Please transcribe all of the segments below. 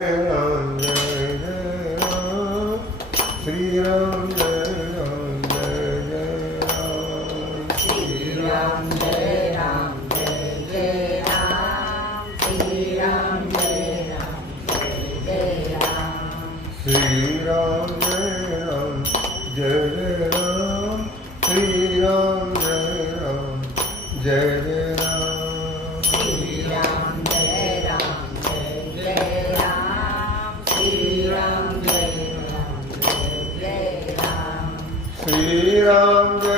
Yeah. I am the.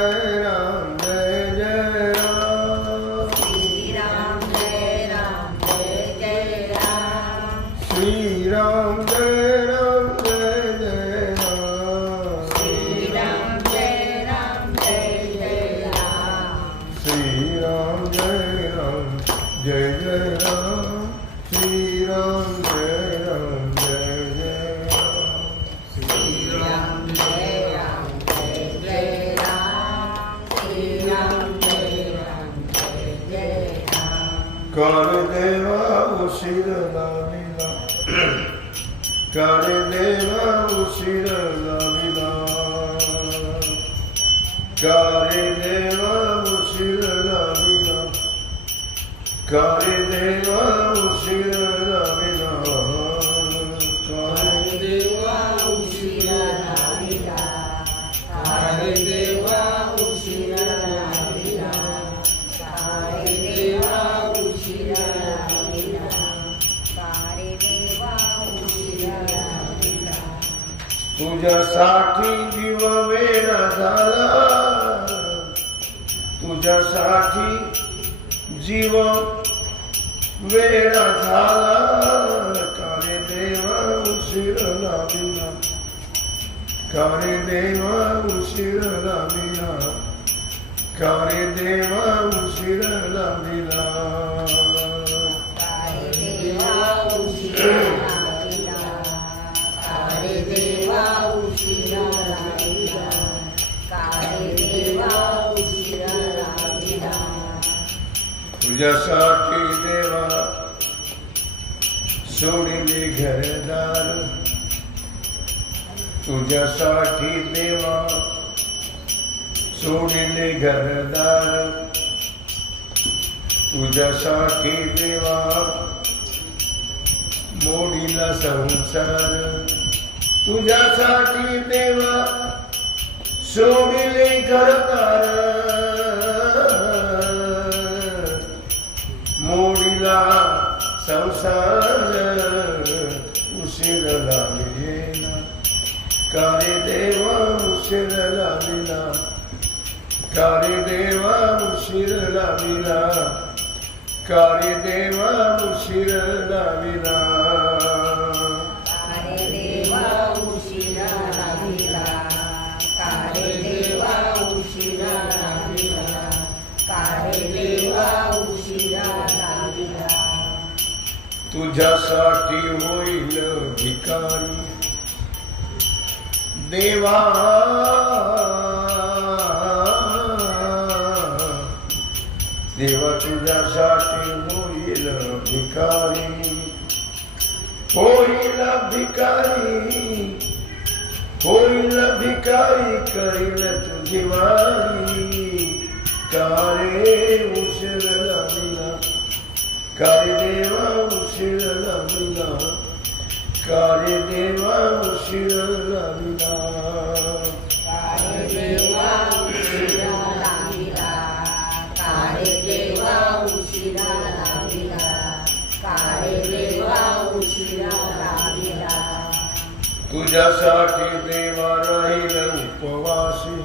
কর দেওয়া উশির লাভিলা কর দেওয়া উশির লাভিলা কর দেওয়া উশির লাভিলা কর দেওয়া উশির तुझा साठी जीव वेळा झाला तुझ्यासाठी जीव वेळा झाला कारे देवा उशिरला बिना कारे देवा उशिरला बिना कारे देवा उशिरला बिना साठी देवा सोडिले घरदार। तुझ्यासाठी देवा सोडिले घरदार। तुझ्यासाठी देवा मोडीला संसार। तुझ्यासाठी देवा सोडिले घरदार। मिला संसार उसिर लालिना कारे देवा उसिर लालिना कारे देवा उसिर लालिना कारे देवा उसिर लालिना देवा देवा तुझ्यासाठी होईल भिकारी होईल भिकारी होईल भिकारी करील तुझी वारी कारे उशीर लागला कार्य देवा कार्य देवा उशीर लाविला कार्य देवा उशिरा राहील उपवासी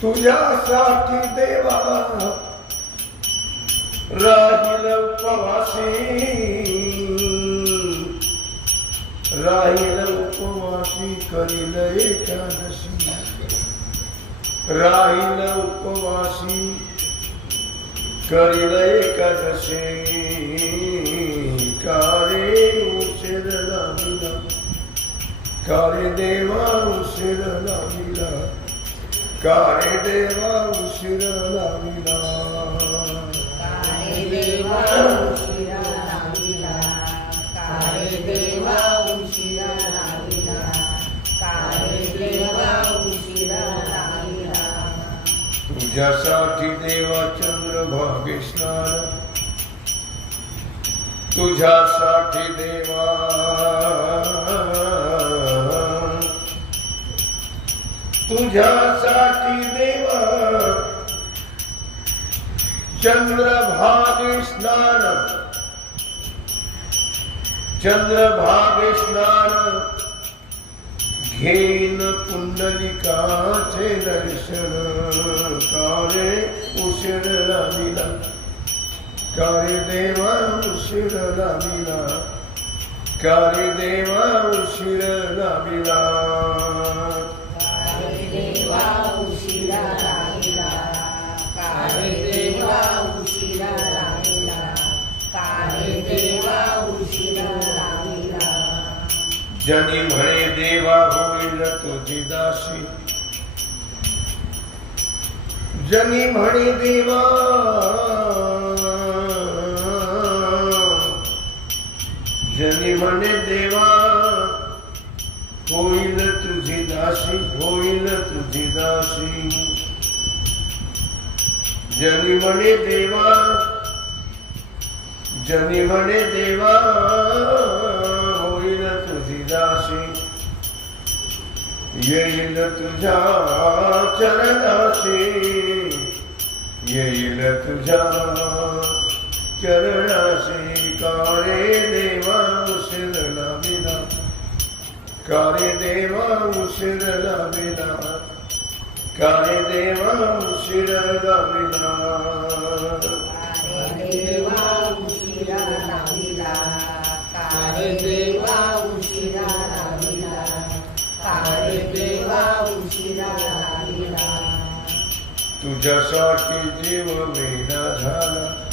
तुझ्यासाठी देवा राहील उपवासी। રાહેલ ઉપવાસી કરી લે એકાદશી રાહિલ ઉપવાસી કરી લે એકાદશી કારે ઉછેર રામીલા કારે દેવા ઉછેર રામીલા કારે દેવા ઉછેર રામીલા કારે દેવા ઉછેર तुझ्यासाठी देवा चंद्रभागे स्नान। तुझ्यासाठी देवा तुझ्यासाठी देवा चंद्रभागे स्नान। चंद्रभागे स्नान। घेन पुंडलिकाचे दर्शन कारे उशीर लागला कारे देवा उशीर लागला कारे देवा उशीर लागला काळे देवा उशिरा राहिला काळे जनी म्हणे देवा होईल तुझी दासी जनी म्हणे देवा। जनी म्हणे देवा। होईल तुझी दासी होईल तुझी दासी जनी म्हणे देवा। जनी म्हणे देवा। येईल तुझ्या चरणाशी येईल तुझ्या चरणाशी कारे देवा उशीर लाविला कारे देवा उशीर लाविला कारे देवा उशीर लाविला काळे देवा उशिरा राहिला काळे देवा तुझ्यासाठी जीव वेडा झाला.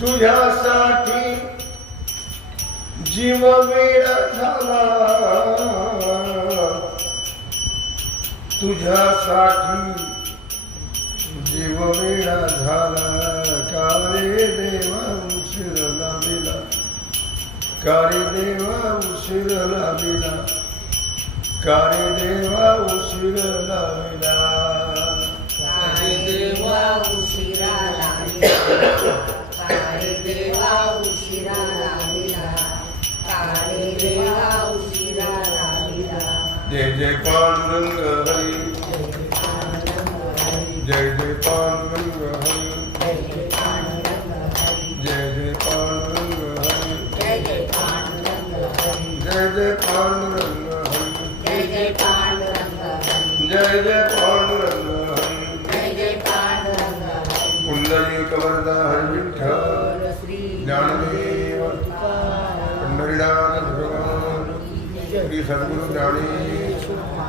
तुझ्यासाठी जीव वेडा झाला. तुझ्यासाठी जीव वेडा झाला. कारे देवा उशिरला दिला कारे देवा उशिरला दिला कारे देवा उशीर दिला देवा उशिरा राहिला काळे देवा उशिरा राहिला काळे देवा उशिरा राहिला जय जय पांडुरंग हरी जय जय पांडुरंग हरी जय जय पांडुरंग हरी जय जय पांडुरंग हरी जय जय पांडुरंग हरी जय जय पांडुरंग हरी जय जय श्री सद्गुरु ज्ञानेश्वर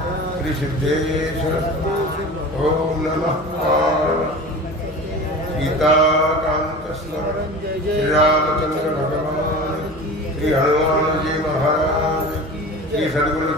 ओम नमः पार्वती गीताकांत स्मरण श्री रामचंद्र भगवान श्री हनुमान जी महाराज, श्री सद्गुरु